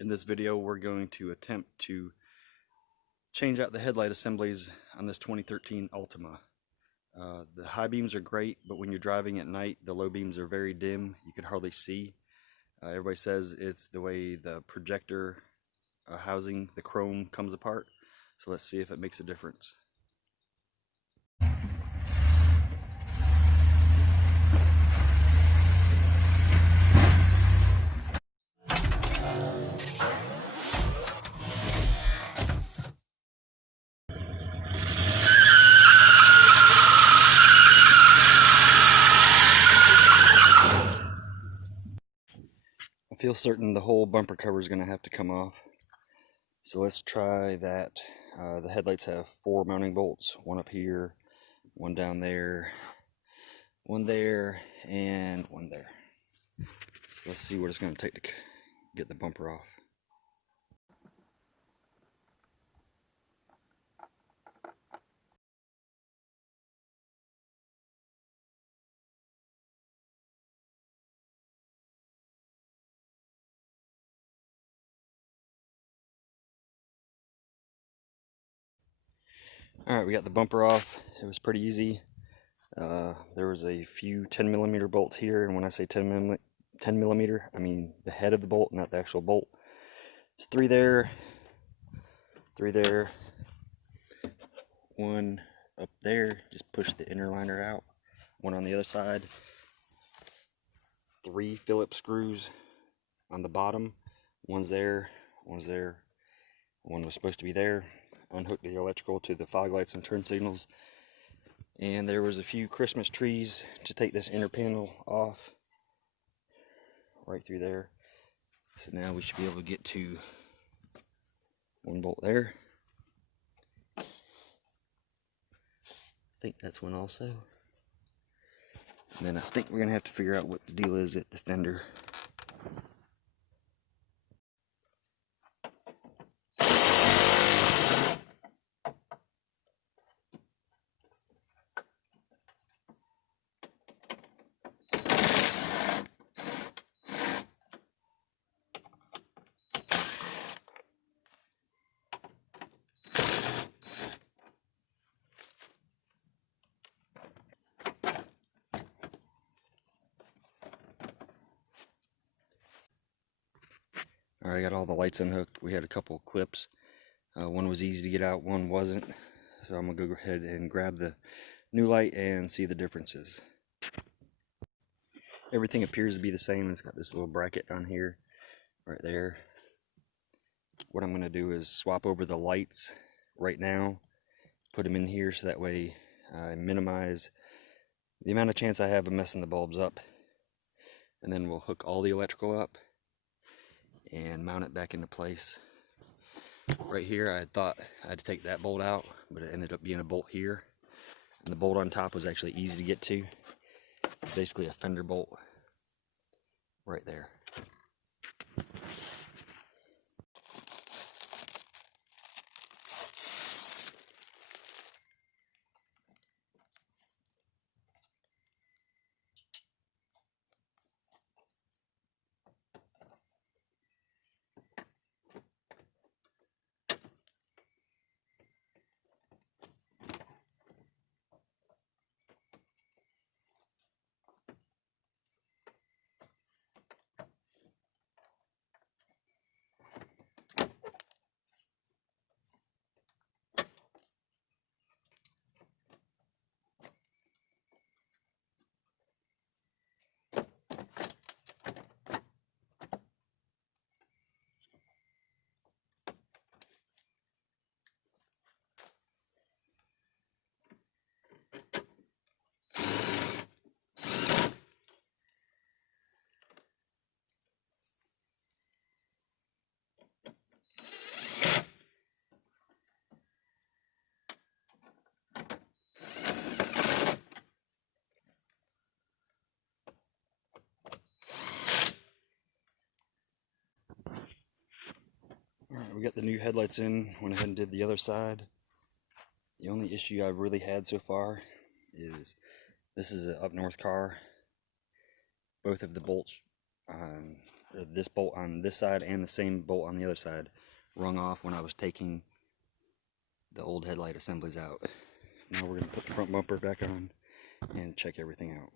In this video, we're going to attempt to change out the headlight assemblies on this 2013 Altima. The high beams are great, but when you're driving at night, the low beams are very dim. You can hardly see. Everybody says it's the way the projector housing, the chrome, comes apart. So let's see if it makes a difference. I feel certain the whole bumper cover is going to have to come off. So let's try that. The headlights have 4 mounting bolts, one up here, one down there, one there, and one there. So let's see what it's going to take to get the bumper off. Alright, we got the bumper off. It was pretty easy. There was a few 10mm bolts here, and when I say 10 millimeter, I mean the head of the bolt, not the actual bolt. There's 3 there, 3 there, 1 up there, just push the inner liner out, 1 on the other side, 3 Phillips screws on the bottom, 1's there, 1's there, 1 was supposed to be there. Unhooked the electrical to the fog lights and turn signals, and there was a few Christmas trees to take this inner panel off right through there. So now we should be able to get to 1 bolt there. I think that's one also, and then I think we're gonna have to figure out what the deal is at the fender. Alright, I got all the lights unhooked. We had a couple of clips. One was easy to get out, one wasn't. So I'm going to go ahead and grab the new light and see the differences. Everything appears to be the same. It's got this little bracket down here, right there. What I'm going to do is swap over the lights right now, put them in here so that way I minimize the amount of chance I have of messing the bulbs up. And then we'll hook all the electrical up and mount it back into place. Right here, I thought I had to take that bolt out, but it ended up being a bolt here. And the bolt on top was actually easy to get to. Basically a fender bolt right there. Alright, we got the new headlights in. Went ahead and did the other side. The only issue I've really had so far is this is an up north car. Both of the bolts this bolt on this side and the same bolt on the other side rung off when I was taking the old headlight assemblies out. Now we're going to put the front bumper back on and check everything out.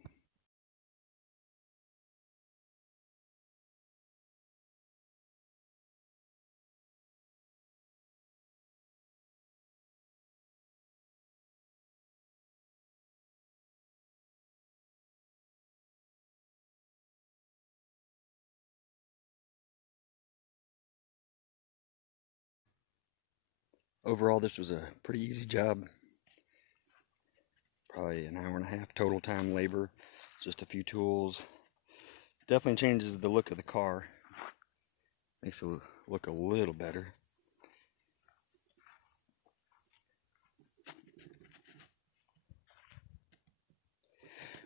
Overall, this was a pretty easy job. Probably an hour and a half total time labor. Just a few tools. Definitely changes the look of the car. Makes it look a little better.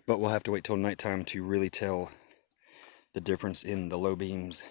But we'll have to wait till nighttime to really tell the difference in the low beams